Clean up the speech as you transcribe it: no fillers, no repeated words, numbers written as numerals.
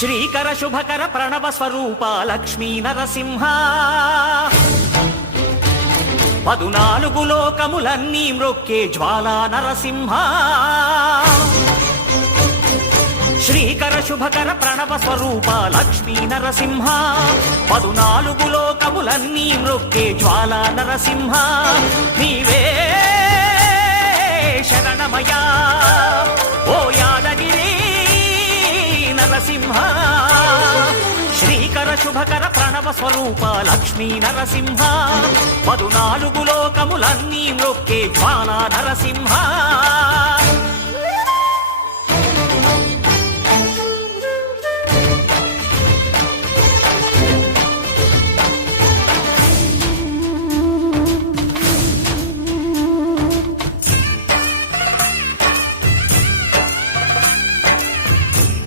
శ్రీకర శుభకర ప్రణవ స్వరూప లక్ష్మీ నరసింహ 14 లోకములన్నీ మ్రొక్కే జ్వాలా నరసింహ శ్రీకర శుభకర ప్రణవ స్వరూప లక్ష్మీ నరసింహ 14 లోకములన్నీ మ్రొక్కే జ్వాలా నరసింహ నీవే శరణమయా ఓ యాదగిరి నరసింహ శ్రీకర శుభకర ప్రణవ స్వరూప లక్ష్మీ నరసింహ 14 లోకములన్నీ మ్రొక్కే జ్వాలా నరసింహ